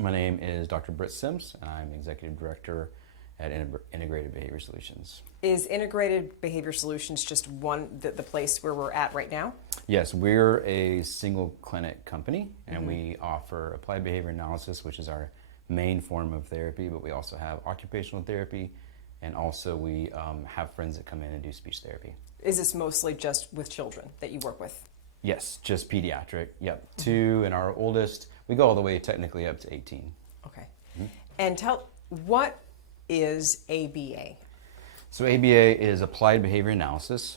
My name is Dr. Britt Sims, and I'm Executive Director at Integrated Behavior Solutions. Is Integrated Behavior Solutions just the place where we're at right now? Yes, we're a single clinic company, and we offer applied behavior analysis, which is our main form of therapy, but we also have occupational therapy, and also we have friends that come in and do speech therapy. Is this mostly just with children that you work with? Yes, just pediatric. Yep, 2, and our oldest, we go all the way technically up to 18. Okay. And what is ABA? So ABA is Applied Behavior Analysis,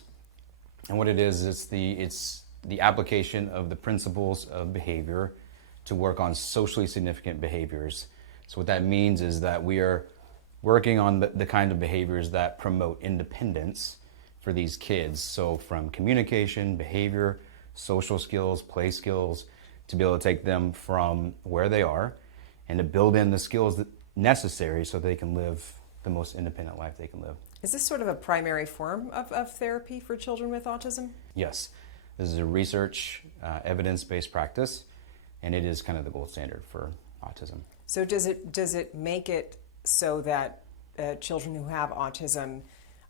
and what it is, it's the application of the principles of behavior to work on socially significant behaviors. So what that means is that we are working on the kind of behaviors that promote independence for these kids. So from communication, behavior, social skills, play skills, to be able to take them from where they are and to build in the skills that necessary so they can live the most independent life they can live. Is this sort of a primary form of therapy for children with autism? Yes. This is a research, evidence-based practice, and it is kind of the gold standard for autism. So does it make it so that children who have autism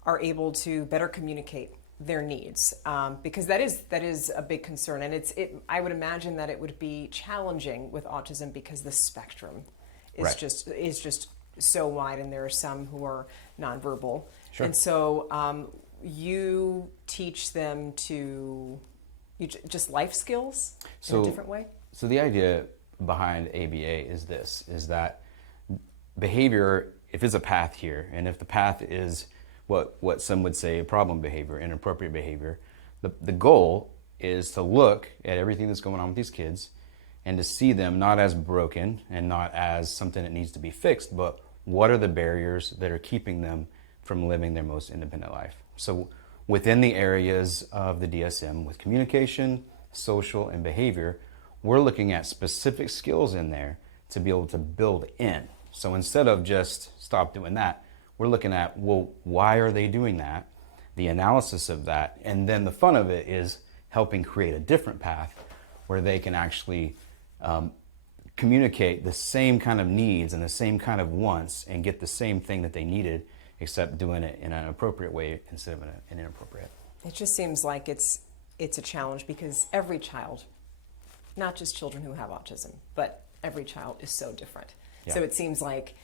are able to better communicate their needs? Because that is a big concern, and I would imagine that it would be challenging with autism because the spectrum is Right. just so wide, and there are some who are nonverbal. Sure. And so you teach them just life skills in a different way? So the idea behind ABA is that behavior, if it's a path here, and if the path is what some would say problem behavior, inappropriate behavior, the goal is to look at everything that's going on with these kids and to see them not as broken and not as something that needs to be fixed, but what are the barriers that are keeping them from living their most independent life. So within the areas of the DSM with communication, social, and behavior, we're looking at specific skills in there to be able to build in. So instead of just stop doing that, we're looking at, well, why are they doing that? The analysis of that, and then the fun of it is helping create a different path where they can actually communicate the same kind of needs and the same kind of wants and get the same thing that they needed, except doing it in an appropriate way instead of an inappropriate. It just seems like it's a challenge because every child, not just children who have autism, but every child is so different. Yeah. So it seems like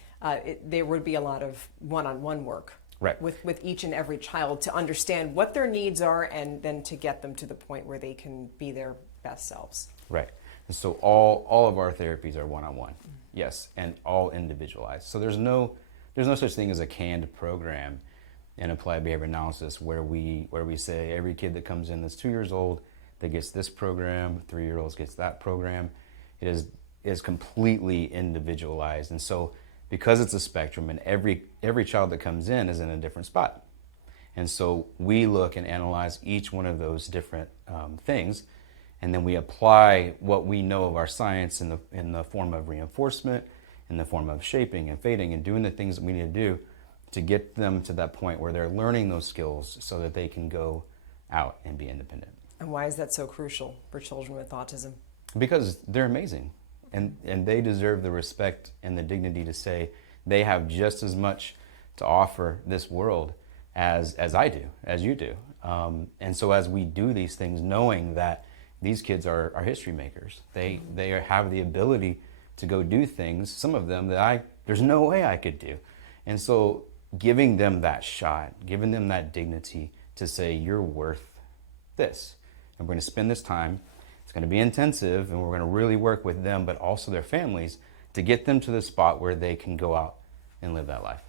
there would be a lot of one-on-one work Right. with each and every child to understand what their needs are and then to get them to the point where they can be their best selves. Right. And so all of our therapies are one-on-one, yes, and all individualized. So there's no such thing as a canned program in applied behavior analysis where we say every kid that comes in that's 2 years old that gets this program, 3-year-olds gets that program. It is completely individualized, and so because it's a spectrum and every child that comes in is in a different spot, and so we look and analyze each one of those different things. And then we apply what we know of our science in the form of reinforcement, in the form of shaping and fading and doing the things that we need to do to get them to that point where they're learning those skills so that they can go out and be independent. And why is that so crucial for children with autism? Because they're amazing, and they deserve the respect and the dignity to say they have just as much to offer this world as I do, as you do. And so as we do these things, knowing that these kids are history makers. They have the ability to go do things, some of them that there's no way I could do. And so giving them that shot, giving them that dignity to say, you're worth this. And we're going to spend this time. It's going to be intensive, and we're going to really work with them, but also their families to get them to the spot where they can go out and live that life.